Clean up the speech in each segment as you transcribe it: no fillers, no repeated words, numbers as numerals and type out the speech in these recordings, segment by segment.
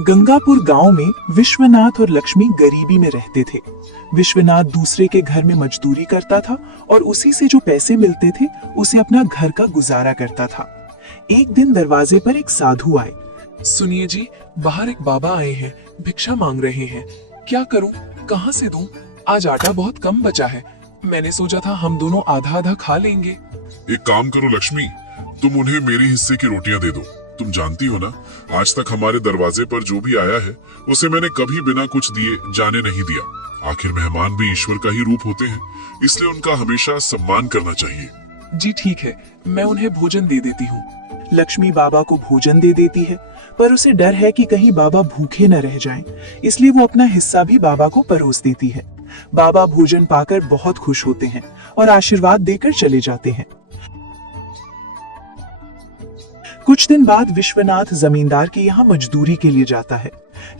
गंगापुर गांव में विश्वनाथ और लक्ष्मी गरीबी में रहते थे। विश्वनाथ दूसरे के घर में मजदूरी करता था और उसी से जो पैसे मिलते थे उसे अपना घर का गुजारा करता था। एक दिन दरवाजे पर एक साधु आए। सुनिए जी, बाहर एक बाबा आए हैं, भिक्षा मांग रहे हैं। क्या करूं, कहां से दूं? आज आटा बहुत कम बचा है। मैंने सोचा था हम दोनों आधा आधा खा लेंगे। एक काम करो लक्ष्मी, तुम उन्हें मेरे हिस्से की रोटियां दे दो। तुम जानती हो ना, आज तक हमारे दरवाजे पर जो भी आया है उसे मैंने कभी बिना कुछ दिए जाने नहीं दिया। आखिर मेहमान भी ईश्वर का ही रूप होते हैं, इसलिए उनका हमेशा सम्मान करना चाहिए। जी ठीक है, मैं उन्हें भोजन दे देती हूँ। लक्ष्मी बाबा को भोजन दे देती है, पर उसे डर है कि कहीं बाबा भूखे न रह जाएं, इसलिए वो अपना हिस्सा भी बाबा को परोस देती है। बाबा भोजन पाकर बहुत खुश होते हैं और आशीर्वाद देकर चले जाते हैं। कुछ दिन बाद विश्वनाथ जमींदार के यहाँ मजदूरी के लिए जाता है,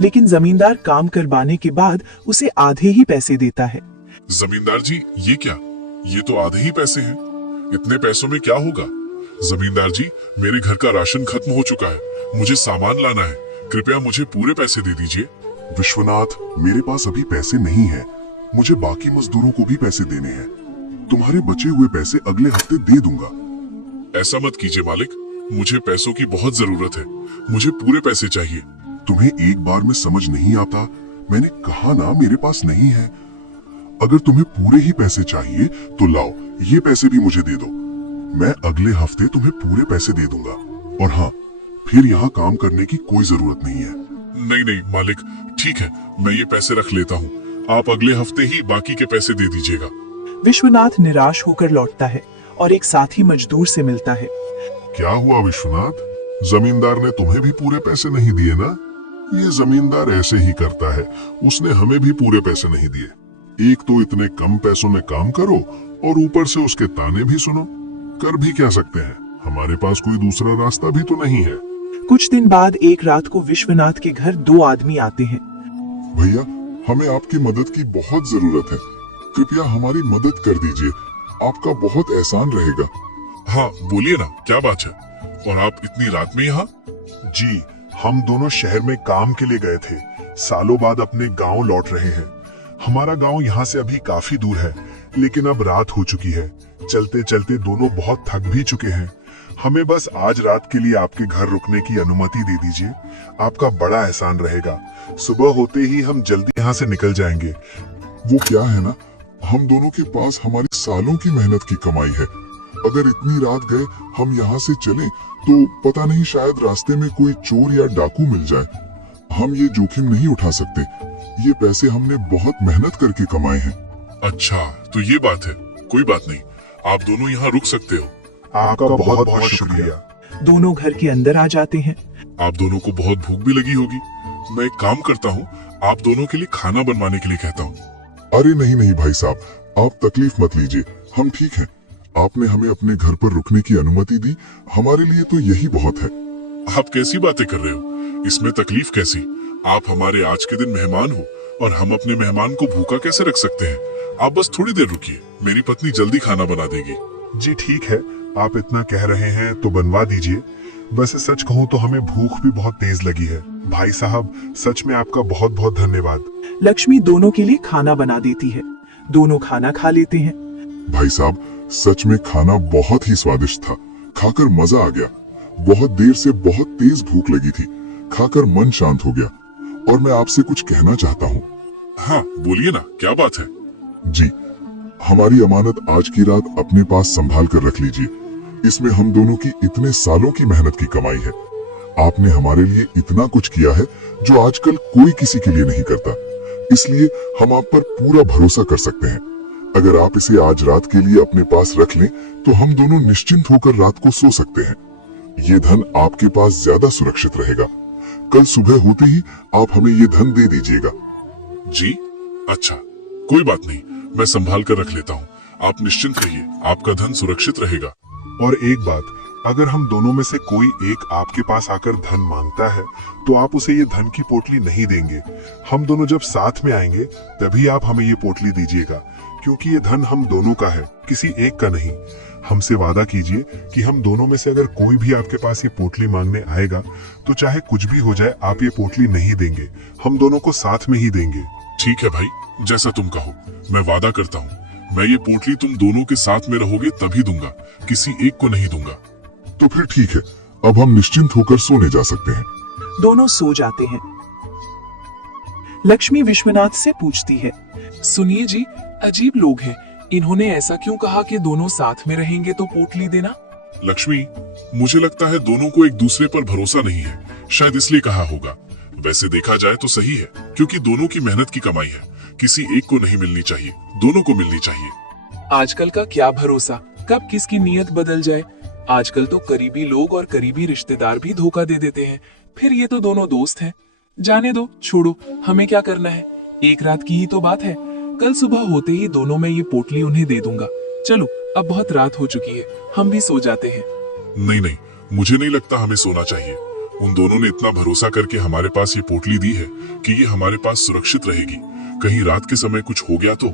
लेकिन जमींदार काम करवाने के बाद उसे आधे ही पैसे देता है। जमींदार जी, ये क्या? ये तो आधे ही पैसे हैं। इतने पैसों में क्या होगा? जमींदार जी, मेरे घर का राशन खत्म हो चुका है, मुझे सामान लाना है, कृपया मुझे पूरे पैसे दे दीजिए। विश्वनाथ, मेरे पास अभी पैसे नहीं है, मुझे बाकी मजदूरों को भी पैसे देने हैं। तुम्हारे बचे हुए पैसे अगले हफ्ते दे दूंगा। ऐसा मत कीजिए मालिक, मुझे पैसों की बहुत जरूरत है, मुझे पूरे पैसे चाहिए। तुम्हें एक बार में समझ नहीं आता? मैंने कहा ना मेरे पास नहीं है। अगर तुम्हें पूरे ही पैसे चाहिए तो लाओ, ये पैसे भी मुझे दे दो। मैं अगले हफ्ते तुम्हें पूरे पैसे दे दूंगा। और हाँ, फिर यहाँ काम करने की कोई जरूरत नहीं है। नहीं नहीं मालिक, ठीक है, मैं ये पैसे रख लेता हूँ। आप अगले हफ्ते ही बाकी के पैसे दे दीजिएगा। विश्वनाथ निराश होकर लौटता है और एक साथी मजदूर से मिलता है। क्या हुआ विश्वनाथ, जमींदार ने तुम्हें भी पूरे पैसे नहीं दिए ना? ये जमींदार ऐसे ही करता है, उसने हमें भी पूरे पैसे नहीं दिए। एक तो इतने कम पैसों में काम करो और ऊपर से उसके ताने भी सुनो। कर भी क्या सकते हैं, हमारे पास कोई दूसरा रास्ता भी तो नहीं है। कुछ दिन बाद एक रात को विश्वनाथ के घर दो आदमी आते हैं। भैया, हमें आपकी मदद की बहुत जरूरत है, कृपया हमारी मदद कर दीजिए, आपका बहुत एहसान रहेगा। हाँ बोलिए ना, क्या बात है? और आप इतनी रात में यहाँ? जी, हम दोनों शहर में काम के लिए गए थे, सालों बाद अपने गांव लौट रहे हैं। हमारा गांव यहाँ से अभी काफी दूर है, लेकिन अब रात हो चुकी है। चलते चलते दोनों बहुत थक भी चुके हैं। हमें बस आज रात के लिए आपके घर रुकने की अनुमति दे दीजिए, आपका बड़ा एहसान रहेगा। सुबह होते ही हम जल्दी यहाँ से निकल जाएंगे। वो क्या है ना, हम दोनों के पास हमारी सालों की मेहनत की कमाई है। अगर इतनी रात गए हम यहाँ से चलें तो पता नहीं, शायद रास्ते में कोई चोर या डाकू मिल जाए। हम ये जोखिम नहीं उठा सकते, ये पैसे हमने बहुत मेहनत करके कमाए हैं। अच्छा, तो ये बात है, कोई बात नहीं, आप दोनों यहाँ रुक सकते हो। आपका बहुत बहुत शुक्रिया। दोनों घर के अंदर आ जाते हैं। आप दोनों को बहुत भूख भी लगी होगी, मैं एक काम करता हूँ, आप दोनों के लिए खाना बनवाने के लिए कहता हूँ। अरे नहीं नहीं भाई साहब, आप तकलीफ मत लीजिए, हम ठीक हैं। आपने हमें अपने घर पर रुकने की अनुमति दी, हमारे लिए तो यही बहुत है। आप कैसी बातें कर रहे हो, इसमें तकलीफ कैसी? आप हमारे आज के दिन मेहमान हो और हम अपने मेहमान को भूखा कैसे रख सकते हैं? आप बस थोड़ी देर रुकिए, मेरी पत्नी जल्दी खाना बना देगी। जी ठीक है, आप इतना कह रहे हैं तो बनवा दीजिए। वैसे सच कहूँ तो हमें भूख भी बहुत तेज लगी है। भाई साहब, सच में आपका बहुत बहुत धन्यवाद। लक्ष्मी दोनों के लिए खाना बना देती है। दोनों खाना खा लेते हैं। भाई साहब, सच में खाना बहुत ही स्वादिष्ट था, खाकर मजा आ गया। बहुत देर से बहुत तेज भूख लगी थी, खाकर मन शांत हो गया। और मैं आपसे कुछ कहना चाहता हूँ। हाँ बोलिए ना, क्या बात है? जी, हमारी अमानत आज की रात अपने पास संभाल कर रख लीजिए। इसमें हम दोनों की इतने सालों की मेहनत की कमाई है। आपने हमारे लिए इतना कुछ किया है जो आजकल कोई किसी के लिए नहीं करता, इसलिए हम आप पर पूरा भरोसा कर सकते हैं। अगर आप इसे आज रात के लिए अपने पास रख लें तो हम दोनों निश्चिंत होकर रात को सो सकते हैं। ये धन आपके पास ज्यादा सुरक्षित रहेगा। कल सुबह होते ही आप हमें ये धन दे दीजिएगा। जी अच्छा, कोई बात नहीं, मैं संभाल कर रख लेता हूँ। आप निश्चिंत रहिए, आपका धन सुरक्षित रहेगा। और एक बात, अगर हम दोनों में से कोई एक आपके पास आकर धन मांगता है तो आप उसे ये धन की पोटली नहीं देंगे। हम दोनों जब साथ में आएंगे तभी आप हमें ये पोटली दीजिएगा। क्योंकि ये धन हम दोनों का है, किसी एक का नहीं। हमसे वादा कीजिए कि हम दोनों में से अगर कोई भी आपके पास ये पोटली मांगने आएगा तो चाहे कुछ भी हो जाए आप ये पोटली नहीं देंगे, हम दोनों को साथ में ही देंगे। ठीक है भाई, जैसा तुम कहो। मैं वादा करता हूँ, मैं ये पोटली तुम दोनों के साथ में रहोगे तभी दूंगा, किसी एक को नहीं दूंगा। तो फिर ठीक है, अब हम निश्चिंत होकर सोने जा सकते हैं। दोनों सो जाते हैं। लक्ष्मी विश्वनाथ से पूछती है, सुनिए जी, अजीब लोग हैं, इन्होंने ऐसा क्यों कहा कि दोनों साथ में रहेंगे तो पोटली देना? लक्ष्मी, मुझे लगता है दोनों को एक दूसरे पर भरोसा नहीं है, शायद इसलिए कहा होगा। वैसे देखा जाए तो सही है, क्योंकि दोनों की मेहनत की कमाई है, किसी एक को नहीं मिलनी चाहिए, दोनों को मिलनी चाहिए। आजकल का क्या भरोसा, कब किसकी नीयत बदल जाए। आजकल तो करीबी लोग और करीबी रिश्तेदार भी धोखा दे देते हैं, फिर ये तो दोनों दोस्त हैं। जाने दो, छोड़ो, हमें क्या करना है, एक रात की ही तो बात है। कल सुबह होते ही दोनों में ये पोटली उन्हें दे दूंगा। चलो, अब बहुत रात हो चुकी है, हम भी सो जाते हैं। नहीं नहीं, मुझे नहीं लगता हमें सोना चाहिए। उन दोनों ने इतना भरोसा करके हमारे पास ये पोटली दी है कि ये हमारे पास सुरक्षित रहेगी। कहीं रात के समय कुछ हो गया तो,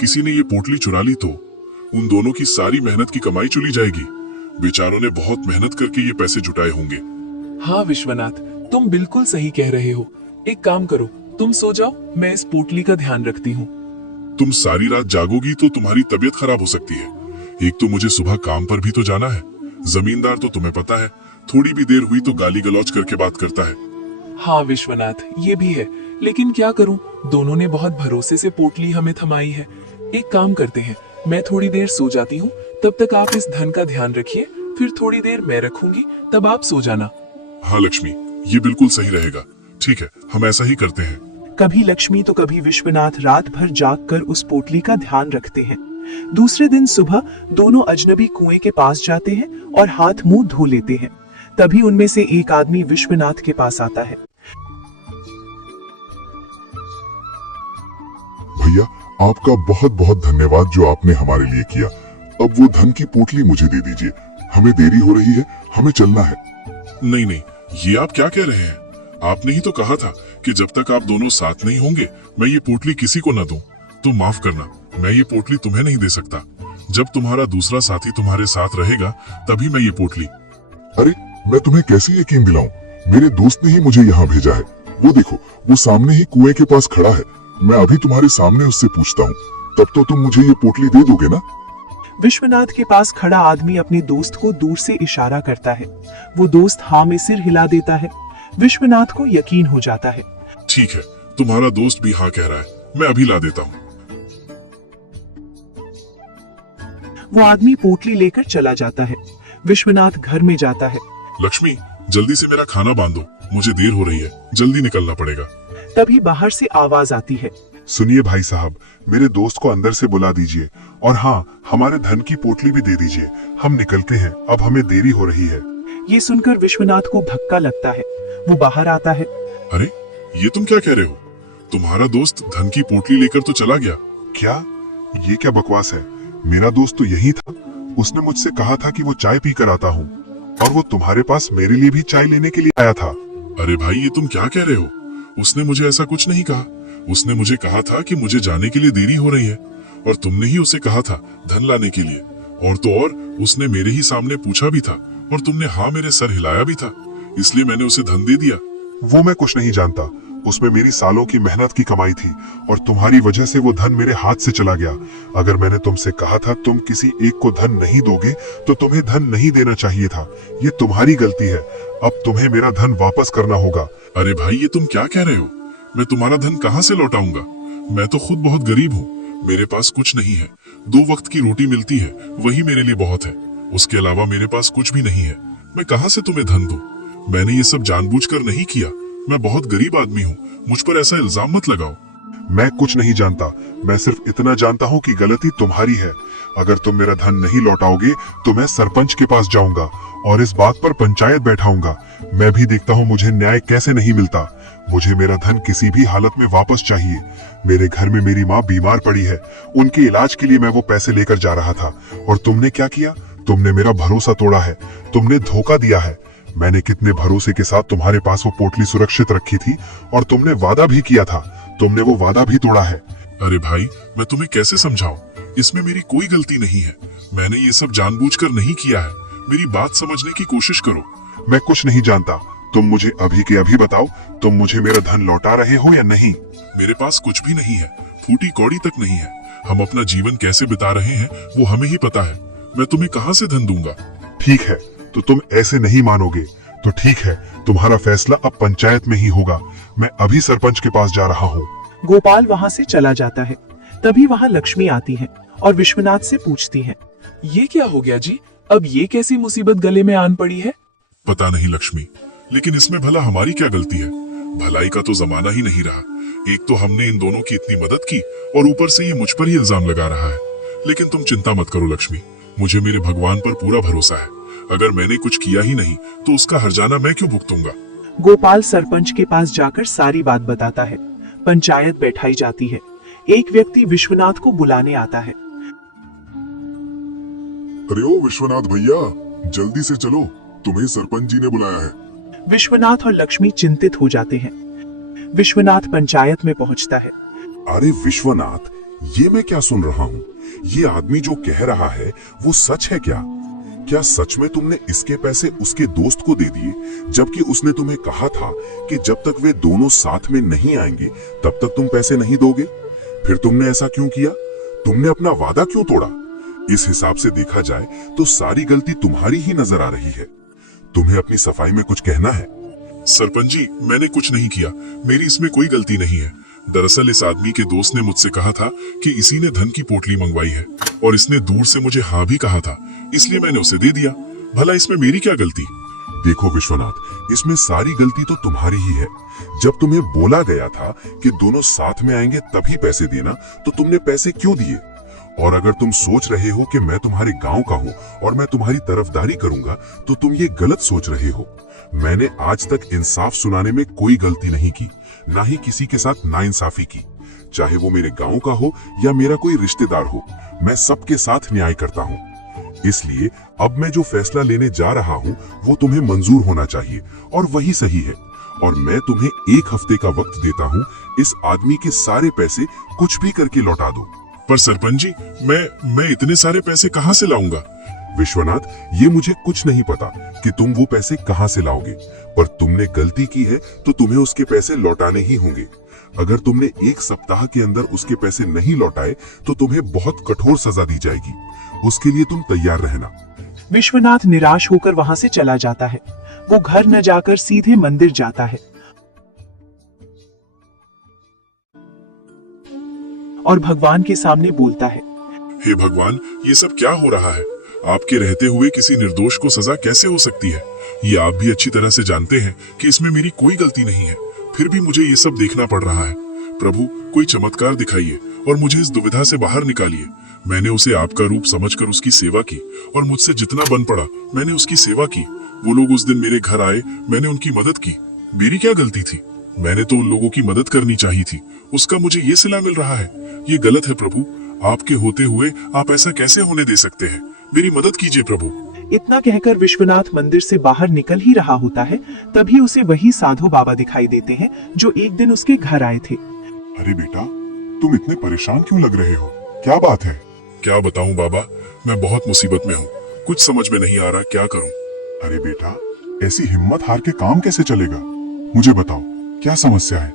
किसी ने ये पोटली चुरा ली तो, उन दोनों की सारी मेहनत की कमाई चली जाएगी। बेचारों ने बहुत मेहनत करके ये पैसे जुटाए होंगे। हाँ विश्वनाथ, तुम बिल्कुल सही कह रहे हो। एक काम करो, तुम सो जाओ, मैं इस पोटली का ध्यान रखती हूँ। तुम सारी रात जागोगी तो तुम्हारी तबीयत खराब हो सकती है। एक तो मुझे सुबह काम पर भी तो जाना है। जमींदार तो तुम्हें पता है, थोड़ी भी देर हुई तो गाली गलौज करके बात करता है। हाँ विश्वनाथ, ये भी है, लेकिन क्या करूं, दोनों ने बहुत भरोसे से पोटली हमें थमाई है। एक काम करते हैं, मैं थोड़ी देर सो जाती हूँ, तब तक आप इस धन का ध्यान रखिए, फिर थोड़ी देर मैं रखूंगी, तब आप सो जाना। हाँ लक्ष्मी, ये बिल्कुल सही रहेगा। ठीक है, हम ऐसा ही करते हैं। कभी लक्ष्मी तो कभी विश्वनाथ रात भर जागकर उस पोटली का ध्यान रखते हैं। दूसरे दिन सुबह दोनों अजनबी कुएं के पास जाते हैं और हाथ मुंह धो लेते हैं। तभी उनमें से एक आदमी विश्वनाथ के पास आता है। भैया, आपका बहुत बहुत धन्यवाद जो आपने हमारे लिए किया। अब वो धन की पोटली मुझे दे दीजिए, हमें देरी हो रही है, हमें चलना है। नहीं नहीं, ये आप क्या कह रहे हैं? आपने ही तो कहा था कि जब तक आप दोनों साथ नहीं होंगे मैं ये पोटली किसी को न दूं। तो माफ करना, मैं ये पोटली तुम्हें नहीं दे सकता। जब तुम्हारा दूसरा साथी तुम्हारे साथ रहेगा तभी मैं ये पोटली। अरे, मैं तुम्हें कैसे यकीन दिलाऊं? मेरे दोस्त ने ही मुझे यहाँ भेजा है। वो देखो, वो सामने ही कुएं के पास खड़ा है। मैं अभी तुम्हारे सामने उससे पूछता हूँ, तब तो तुम मुझे ये पोटली दे दोगे ना? विश्वनाथ के पास खड़ा आदमी अपने दोस्त को दूर से इशारा करता है। वो दोस्त हाँ में सिर हिला देता है। विश्वनाथ को यकीन हो जाता है। ठीक है, तुम्हारा दोस्त भी हाँ कह रहा है, मैं अभी ला देता हूँ। वो आदमी पोटली लेकर चला जाता है। विश्वनाथ घर में जाता है। लक्ष्मी, जल्दी से मेरा खाना बांधो, मुझे देर हो रही है, जल्दी निकलना पड़ेगा। तभी बाहर से आवाज आती है। सुनिए भाई साहब, मेरे दोस्त को अंदर से बुला दीजिए और हाँ, हमारे धन की पोटली भी दे दीजिए। हम निकलते हैं, अब हमें देरी हो रही है। ये सुनकर विश्वनाथ को धक्का लगता है। वो बाहर आता है। अरे, ये तुम क्या कह रहे हो? तुम्हारा दोस्त धन की पोटली लेकर तो चला गया। क्या? ये क्या बकवास है? मेरा दोस्त तो यही था। उसने मुझसे कहा था कि वो चाय पी कर आता हूँ, और वो तुम्हारे पास मेरे लिए भी चाय लेने के लिए आया था। अरे भाई, ये तुम क्या कह रहे हो? उसने मुझे ऐसा कुछ नहीं कहा। उसने मुझे कहा था कि मुझे जाने के लिए देरी हो रही है, और तुमने ही उसे कहा था धन लाने के लिए। और तो और, उसने मेरे ही सामने पूछा भी था, और तुमने हाँ मेरे सर हिलाया भी था, इसलिए मैंने उसे धन दे दिया। वो मैं कुछ नहीं जानता। उसमें मेरी सालों की मेहनत की कमाई थी, और तुम्हारी वजह से वो धन मेरे हाथ से चला गया। अगर मैंने तुमसे कहा था तुम किसी एक को धन नहीं दोगे, तो तुम्हें धन नहीं देना चाहिए था। ये तुम्हारी गलती है। अब तुम्हें मेरा धन वापस करना होगा। अरे भाई, ये तुम क्या कह रहे हो? मैं तुम्हारा धन कहाँ से लौटाऊंगा? मैं तो खुद बहुत गरीब हूँ, मेरे पास कुछ नहीं है। 2 वक्त की रोटी मिलती है, वही मेरे लिए बहुत है। उसके अलावा मेरे पास कुछ भी नहीं है। मैं कहाँ से तुम्हें धन दूं? मैंने ये सब जानबूझकर नहीं किया। मैं बहुत गरीब आदमी हूँ, मुझ पर ऐसा इल्जाम मत लगाओ। मैं कुछ नहीं जानता। मैं सिर्फ इतना जानता हूँ कि गलती तुम्हारी है। अगर तुम मेरा धन नहीं लौटाओगे तो मैं सरपंच के पास जाऊंगा और इस बात पर पंचायत बैठाऊंगा। मैं भी देखता हूँ मुझे न्याय कैसे नहीं मिलता। मुझे मेरा धन किसी भी हालत में वापस चाहिए। मेरे घर में मेरी माँ बीमार पड़ी है, उनके इलाज के लिए मैं वो पैसे लेकर जा रहा था, और तुमने क्या किया? तुमने मेरा भरोसा तोड़ा है, तुमने धोखा दिया है। मैंने कितने भरोसे के साथ तुम्हारे पास वो पोटली सुरक्षित रखी थी, और तुमने वादा भी किया था। तुमने वो वादा भी तोड़ा है। अरे भाई, मैं तुम्हें कैसे समझाऊं? इसमें मेरी कोई गलती नहीं है। मैंने ये सब जानबूझकर नहीं किया है। मेरी बात समझने की कोशिश करो। मैं कुछ नहीं जानता। तुम मुझे अभी के अभी बताओ, तुम मुझे मेरा धन लौटा रहे हो या नहीं? मेरे पास कुछ भी नहीं है, फूटी कौड़ी तक नहीं है। हम अपना जीवन कैसे बिता रहे हैं वो हमें ही पता है। मैं तुम्हें कहाँ से धन दूंगा? ठीक है, तो तुम ऐसे नहीं मानोगे तो ठीक है, तुम्हारा फैसला अब पंचायत में ही होगा। मैं अभी सरपंच के पास जा रहा हूँ। गोपाल वहां से चला जाता है। तभी वहां लक्ष्मी आती है और विश्वनाथ से पूछती है, ये क्या हो गया जी? अब ये कैसी मुसीबत गले में आन पड़ी है? पता नहीं लक्ष्मी, लेकिन इसमें भला हमारी क्या गलती है? भलाई का तो जमाना ही नहीं रहा। एक तो हमने इन दोनों की इतनी मदद की और ऊपर से ये मुझ पर ही इल्जाम लगा रहा है। लेकिन तुम चिंता मत करो लक्ष्मी, मुझे मेरे भगवान पर पूरा भरोसा है। अगर मैंने कुछ किया ही नहीं तो उसका हर्जाना मैं क्यों भुगतूंगा? गोपाल सरपंच के पास जाकर सारी बात बताता है। पंचायत बैठाई जाती है। एक व्यक्ति विश्वनाथ को बुलाने आता है। अरे ओ विश्वनाथ भैया, जल्दी से चलो, तुम्हें सरपंच जी ने बुलाया है। विश्वनाथ और लक्ष्मी चिंतित हो जाते हैं। विश्वनाथ पंचायत में पहुंचता है। अरे विश्वनाथ, ये मैं क्या सुन रहा हूँ? ये आदमी जो कह रहा है वो सच है क्या? क्या सच में तुमने इसके पैसे उसके दोस्त को दे दिए, जबकि उसने तुम्हें कहा था कि जब तक वे दोनों साथ में नहीं आएंगे तब तक तुम पैसे नहीं दोगे? फिर तुमने ऐसा क्यों किया? तुमने अपना वादा क्यों तोड़ा? इस हिसाब से देखा जाए तो सारी गलती तुम्हारी ही नजर आ रही है। तुम्हें अपनी सफाई में कुछ कहना है? सरपंच जी, मैंने कुछ नहीं किया। मेरी इसमें कोई गलती नहीं है। दरअसल इस आदमी के दोस्त ने मुझसे कहा था कि इसी ने धन की पोटली मंगवाई है और इसने दूर से मुझे हाँ भी कहा था, इसलिए मैंने उसे दे दिया। भला इसमें मेरी क्या गलती? देखो विश्वनाथ, इसमें सारी गलती तो तुम्हारी ही है। जब तुम्हें बोला गया था कि दोनों साथ में आएंगे तभी पैसे देना, तो तुमने पैसे क्यों दिए? और अगर तुम सोच रहे हो कि मैं तुम्हारे गांव का हूं और मैं तुम्हारी तरफदारी करूंगा, तो तुम ये गलत सोच रहे हो। मैंने आज तक इंसाफ सुनाने में कोई गलती नहीं की, ना ही किसी के साथ नाइंसाफी की। चाहे वो मेरे गांव का हो या मेरा कोई रिश्तेदार हो, मैं सबके साथ न्याय करता हूँ। इसलिए अब मैं जो फैसला लेने जा रहा हूँ वो तुम्हें मंजूर होना चाहिए और वही सही है। और मैं तुम्हें 1 हफ्ते का वक्त देता हूँ, इस आदमी के सारे पैसे कुछ भी करके लौटा दो। पर सरपंच जी, मैं इतने सारे पैसे कहाँ से लाऊंगा? विश्वनाथ, ये मुझे कुछ नहीं पता कि तुम वो पैसे कहाँ से लाओगे, पर तुमने गलती की है तो तुम्हें उसके पैसे लौटाने ही होंगे। अगर तुमने 1 सप्ताह के अंदर उसके पैसे नहीं लौटाए तो तुम्हें बहुत कठोर सजा दी जाएगी। उसके लिए तुम तैयार रहना। विश्वनाथ निराश होकर वहां से चला जाता है। वो घर न जाकर सीधे मंदिर जाता है और भगवान के सामने बोलता है, हे भगवान, ये सब क्या हो रहा है? आपके रहते हुए किसी निर्दोष को सजा कैसे हो सकती है? ये आप भी अच्छी तरह से जानते हैं कि इसमें मेरी कोई गलती नहीं है, फिर भी मुझे ये सब देखना पड़ रहा है। प्रभु, कोई चमत्कार दिखाइए और मुझे इस दुविधा से बाहर निकालिए। मैंने उसे आपका रूप समझकर उसकी सेवा की और मुझसे जितना बन पड़ा मैंने उसकी सेवा की। वो लोग उस दिन मेरे घर आए, मैंने उनकी मदद की। मेरी क्या गलती थी? मैंने तो उन लोगों की मदद करनी चाहिए थी, उसका मुझे ये सिला मिल रहा है। ये गलत है प्रभु, आपके होते हुए आप ऐसा कैसे होने दे सकते हैं? मेरी मदद कीजिए प्रभु। इतना कहकर विश्वनाथ मंदिर से बाहर निकल ही रहा होता है, तभी उसे वही साधु बाबा दिखाई देते हैं जो एक दिन उसके घर आए थे। अरे बेटा, तुम इतने परेशान क्यों लग रहे हो? क्या बात है? क्या बताऊं बाबा, मैं बहुत मुसीबत में हूँ। कुछ समझ में नहीं आ रहा, क्या करूं? अरे बेटा, ऐसी हिम्मत हार के काम कैसे चलेगा? मुझे बताओ, क्या समस्या है?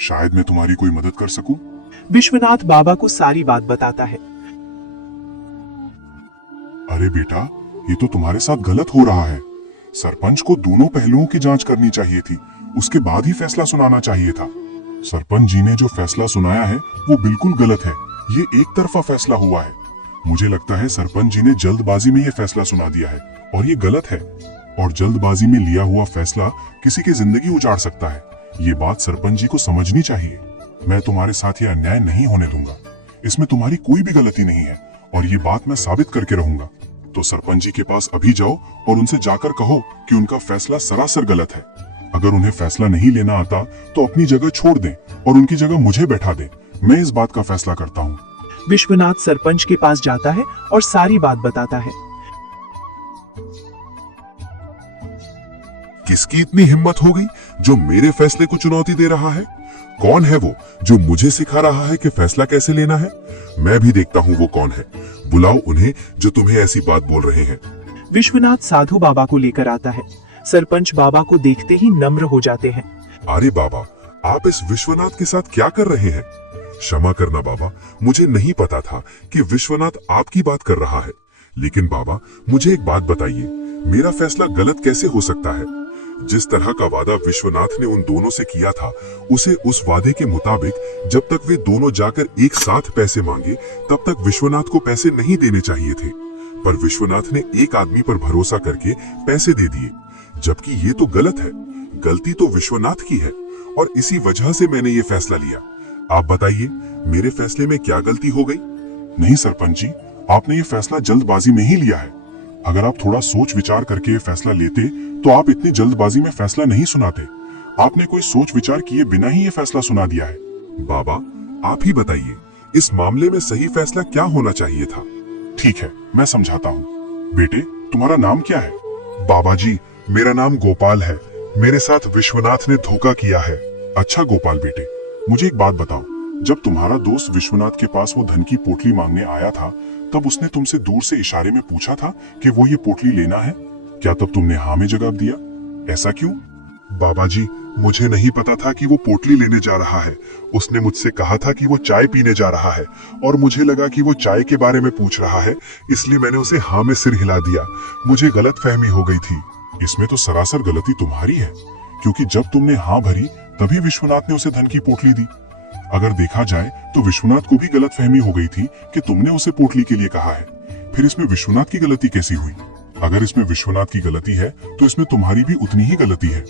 शायद मैं तुम्हारी कोई मदद कर सकूं। विश्वनाथ बाबा को सारी बात बताता है। अरे बेटा, ये तो तुम्हारे साथ गलत हो रहा है। सरपंच को दोनों पहलुओं की जांच करनी चाहिए थी, उसके बाद ही फैसला सुनाना चाहिए था। सरपंच जी ने जो फैसला सुनाया है वो बिल्कुल गलत है। ये एक तरफा फैसला हुआ है। मुझे लगता है सरपंच जी ने जल्दबाजी में ये फैसला सुना दिया है और ये गलत है। और जल्दबाजी में लिया हुआ फैसला किसी की जिंदगी उजाड़ सकता है। ये बात सरपंच जी को समझनी चाहिए। मैं तुम्हारे साथ ये अन्याय नहीं होने दूंगा। इसमें तुम्हारी कोई भी गलती नहीं है और ये बात मैं साबित करके रहूंगा। तो सरपंच जी के पास अभी जाओ और उनसे जाकर कहो कि उनका फैसला सरासर गलत है। अगर उन्हें फैसला नहीं लेना आता तो अपनी जगह छोड़ दें और उनकी जगह मुझे बैठा दें। मैं इस बात का फैसला करता हूँ। विश्वनाथ सरपंच के पास जाता है और सारी बात बताता है। किसकी इतनी हिम्मत हो गई जो मेरे फैसले को चुनौती दे रहा है? कौन है वो जो मुझे सिखा रहा है कि फैसला कैसे लेना है? मैं भी देखता हूँ वो कौन है। बुलाओ उन्हें जो तुम्हें ऐसी बात बोल रहे हैं। विश्वनाथ साधु बाबा को लेकर आता है। सरपंच बाबा को देखते ही नम्र हो जाते हैं। अरे बाबा, आप इस विश्वनाथ के साथ क्या कर रहे हैं? क्षमा करना बाबा, मुझे नहीं पता था कि विश्वनाथ आपकी बात कर रहा है। लेकिन बाबा, मुझे एक बात बताइए, मेरा फैसला गलत कैसे हो सकता है? जिस तरह का वादा विश्वनाथ ने उन दोनों से किया था, उसे उस वादे के मुताबिक जब तक वे दोनों जाकर एक साथ पैसे मांगे, तब तक विश्वनाथ को पैसे नहीं देने चाहिए थे। पर विश्वनाथ ने एक आदमी पर भरोसा करके पैसे दे दिए, जबकि ये तो गलत है। गलती तो विश्वनाथ की है और इसी वजह से मैंने ये फैसला लिया। आप बताइए, मेरे फैसले में क्या गलती हो गई? नहीं सरपंच जी, आपने ये फैसला जल्दबाजी में ही लिया है। अगर आप थोड़ा सोच विचार करके ये फैसला लेते तो आप इतनी जल्दबाजी में फैसला नहीं सुनाते। आपने कोई सोच विचार किए बिना ही ये फैसला सुना दिया है। बाबा, आप ही बताइए, इस मामले में सही फैसला क्या होना चाहिए था? ठीक है, मैं समझाता हूँ। बेटे, तुम्हारा नाम क्या है? बाबा जी, मेरा नाम गोपाल है। मेरे साथ विश्वनाथ ने धोखा किया है। अच्छा गोपाल बेटे, मुझे एक बात बताओ, जब तुम्हारा दोस्त विश्वनाथ के पास वो धन की पोटली मांगने आया था, तब उसने तुमसे दूर से इशारे में पूछा था कि वो ये पोटली लेना है? क्या तब तुमने हाँ में जवाब दिया? ऐसा क्यों? बाबा जी, मुझे नहीं पता था कि वो पोटली लेने जा रहा है। उसने मुझसे कहा था कि वो चाय पीने जा रहा है और मुझे लगा कि वो चाय के बारे में पूछ रहा है, इसलिए मैंने उसे हाँ में सिर हिला दिया। मुझे गलतफहमी हो गई थी। इसमें तो सरासर गलती तुम्हारी है, क्योंकि जब तुमने हाँ भरी तभी विश्वनाथ ने उसे धन की पोटली दी। अगर देखा जाए तो विश्वनाथ को भी गलतफहमी हो गई थी कि तुमने उसे पोटली के लिए कहा है। फिर इसमें विश्वनाथ की गलती कैसी हुई? अगर इसमें विश्वनाथ की गलती है तो इसमें तुम्हारी भी उतनी ही गलती है।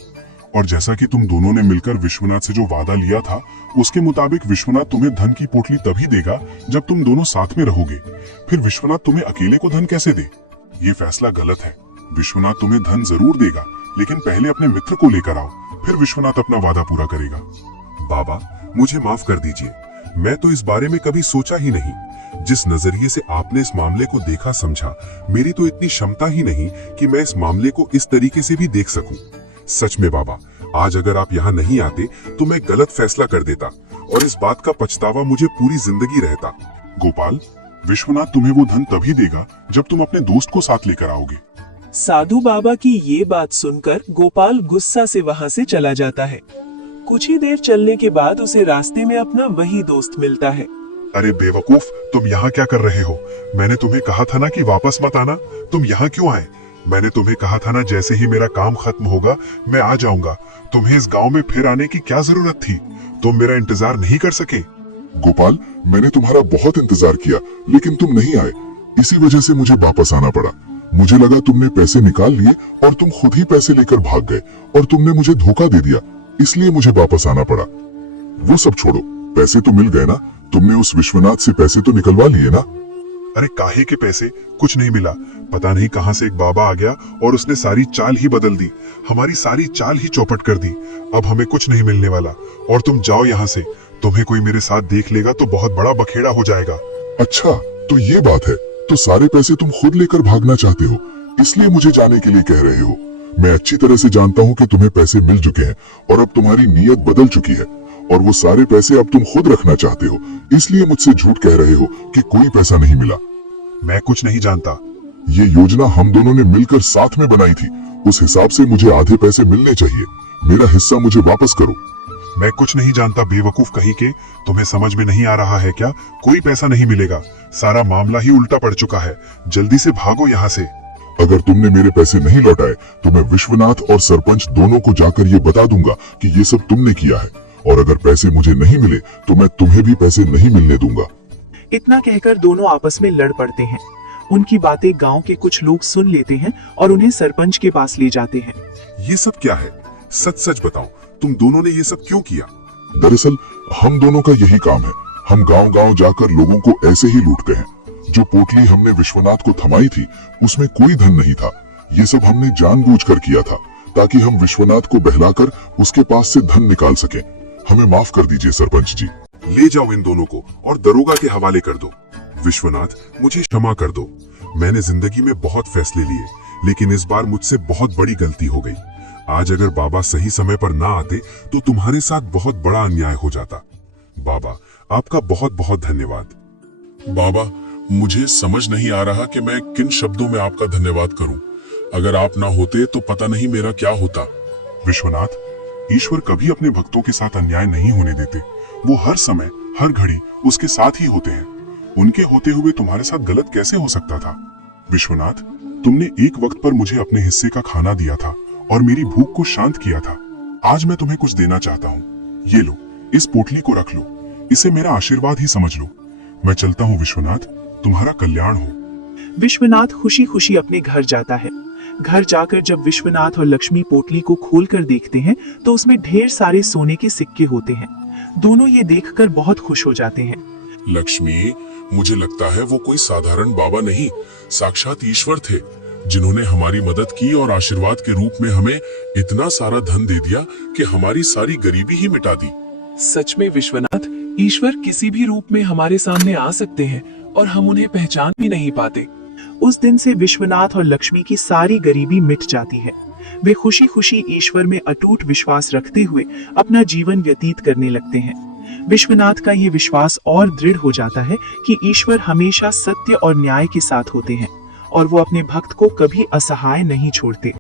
और जैसा कि तुम दोनों ने मिलकर विश्वनाथ से जो वादा लिया था, उसके मुताबिक विश्वनाथ तुम्हें धन की पोटली तभी देगा जब तुम दोनों साथ में रहोगे। फिर विश्वनाथ तुम्हें अकेले को धन कैसे दे? ये फैसला गलत है। विश्वनाथ तुम्हें धन जरूर देगा, लेकिन पहले अपने मित्र को लेकर आओ, फिर विश्वनाथ अपना वादा पूरा करेगा। बाबा, मुझे माफ कर दीजिए, मैं तो इस बारे में कभी सोचा ही नहीं। जिस नजरिए से आपने इस मामले को देखा समझा, मेरी तो इतनी क्षमता ही नहीं कि मैं इस मामले को इस तरीके से भी देख सकूं। सच में बाबा, आज अगर आप यहाँ नहीं आते तो मैं गलत फैसला कर देता और इस बात का पछतावा मुझे पूरी जिंदगी रहता। गोपाल, विश्वनाथ तुम्हें वो धन तभी देगा जब तुम अपने दोस्त को साथ लेकर आओगे। साधु बाबा की ये बात सुनकर गोपाल गुस्सा से वहाँ से चला जाता है। कुछ ही देर चलने के बाद उसे रास्ते में अपना वही दोस्त मिलता है। अरे बेवकूफ, तुम यहाँ क्या कर रहे हो? मैंने तुम्हें कहा था ना कि वापस मत आना। तुम यहाँ क्यों आए? मैंने तुम्हें कहा था ना, जैसे ही मेरा काम खत्म होगा मैं आ जाऊंगा। तुम्हें इस गांव में फिर आने की क्या जरूरत थी? तुम मेरा इंतजार नहीं कर सके। गोपाल, मैंने तुम्हारा बहुत इंतजार किया, लेकिन तुम नहीं आए। इसी वजह से मुझे वापस आना पड़ा। मुझे लगा तुमने पैसे निकाल लिए और तुम खुद ही पैसे लेकर भाग गए और तुमने मुझे धोखा दे दिया, इसलिए मुझे वापस आना पड़ा। वो सब छोड़ो, पैसे तो मिल गए ना? तुमने उस विश्वनाथ से पैसे तो निकलवा लिए ना? अरे काहे के पैसे? कुछ नहीं मिला। पता नहीं कहां से एक बाबा आ गया और उसने सारी चाल ही बदल दी। हमारी सारी चाल ही चौपट कर दी। अब हमें कुछ नहीं मिलने वाला और तुम जाओ यहाँ से। तुम्हें कोई मेरे साथ देख लेगा तो बहुत बड़ा बखेड़ा हो जाएगा। अच्छा, तो ये बात है। तो सारे पैसे तुम खुद लेकर भागना चाहते हो, इसलिए मुझे जाने के लिए कह रहे हो। मैं अच्छी तरह से जानता हूँ कि तुम्हें पैसे मिल चुके हैं और अब तुम्हारी नीयत बदल चुकी है और वो सारे पैसे अब तुम खुद रखना चाहते हो, इसलिए मुझसे झूठ कह रहे हो कि कोई पैसा नहीं मिला। मैं कुछ नहीं जानता। ये योजना हम दोनों ने मिलकर साथ में बनाई थी। उस हिसाब से मुझे आधे पैसे मिलने चाहिए। मेरा हिस्सा मुझे वापस करो। मैं कुछ नहीं जानता बेवकूफ कहीं के। तुम्हें समझ में नहीं आ रहा है क्या? कोई पैसा नहीं मिलेगा। सारा मामला ही उल्टा पड़ चुका है। जल्दी से भागो यहाँ से। अगर तुमने मेरे पैसे नहीं लौटाए तो मैं विश्वनाथ और सरपंच दोनों को जाकर ये बता दूंगा कि ये सब तुमने किया है, और अगर पैसे मुझे नहीं मिले तो मैं तुम्हें भी पैसे नहीं मिलने दूंगा। इतना कहकर दोनों आपस में लड़ पड़ते हैं। उनकी बातें गांव के कुछ लोग सुन लेते हैं और उन्हें सरपंच के पास ले जाते हैं। ये सब क्या है? सच सच बताओ, तुम दोनों ने ये सब क्यों किया? दरअसल हम दोनों का यही काम है। हम गांव गांव जाकर लोगों को ऐसे ही लूटते हैं। जो पोटली हमने विश्वनाथ को थमाई थी उसमें कोई धन नहीं था। ये सब हमने जानबूझकर किया था ताकि हम विश्वनाथ को बहलाकर उसके पास से धन निकाल सकें। हमें माफ कर दीजिए सरपंच जी। ले जाओ इन दोनों को और दरोगा के हवाले कर दो। विश्वनाथ, मुझे क्षमा कर दो। मैंने जिंदगी में बहुत फैसले लिए, लेकिन इस बार मुझसे बहुत बड़ी गलती हो गई। आज अगर बाबा सही समय पर ना आते तो तुम्हारे साथ बहुत बड़ा अन्याय हो जाता। बाबा, आपका बहुत बहुत धन्यवाद। बाबा, मुझे समझ नहीं आ रहा कि मैं किन शब्दों में आपका धन्यवाद करूं। अगर आप ना होते तो पता नहीं मेरा क्या होता। विश्वनाथ, ईश्वर कभी अपने भक्तों के साथ अन्याय नहीं होने देते। वो हर समय हर घड़ी उसके साथ ही होते हैं। उनके होते हुए तुम्हारे साथ गलत कैसे हो सकता था? विश्वनाथ, तुमने एक वक्त पर मुझे अपने हिस्से का खाना दिया था और मेरी भूख को शांत किया था। आज मैं तुम्हें कुछ देना चाहता हूँ। ये लो, इस पोटली को रख लो। इसे मेरा आशीर्वाद ही समझ लो। मैं चलता हूँ विश्वनाथ, तुम्हारा कल्याण हो। विश्वनाथ खुशी खुशी अपने घर जाता है। घर जाकर जब विश्वनाथ और लक्ष्मी पोटली को खोलकर देखते हैं तो उसमें ढेर सारे सोने के सिक्के होते हैं। दोनों ये देखकर बहुत खुश हो जाते हैं। लक्ष्मी, मुझे लगता है वो कोई साधारण बाबा नहीं, साक्षात ईश्वर थे, जिन्होंने हमारी मदद की और आशीर्वाद के रूप में हमें इतना सारा धन दे दिया कि हमारी सारी गरीबी ही मिटा दी। सच में विश्वनाथ, ईश्वर किसी भी रूप में हमारे सामने आ सकते हैं और हम उन्हें पहचान भी नहीं पाते। उस दिन से विश्वनाथ और लक्ष्मी की सारी गरीबी मिट जाती है। वे खुशी खुशी ईश्वर में अटूट विश्वास रखते हुए अपना जीवन व्यतीत करने लगते हैं। विश्वनाथ का ये विश्वास और दृढ़ हो जाता है कि ईश्वर हमेशा सत्य और न्याय के साथ होते हैं और वो अपने भक्त को कभी असहाय नहीं छोड़ते।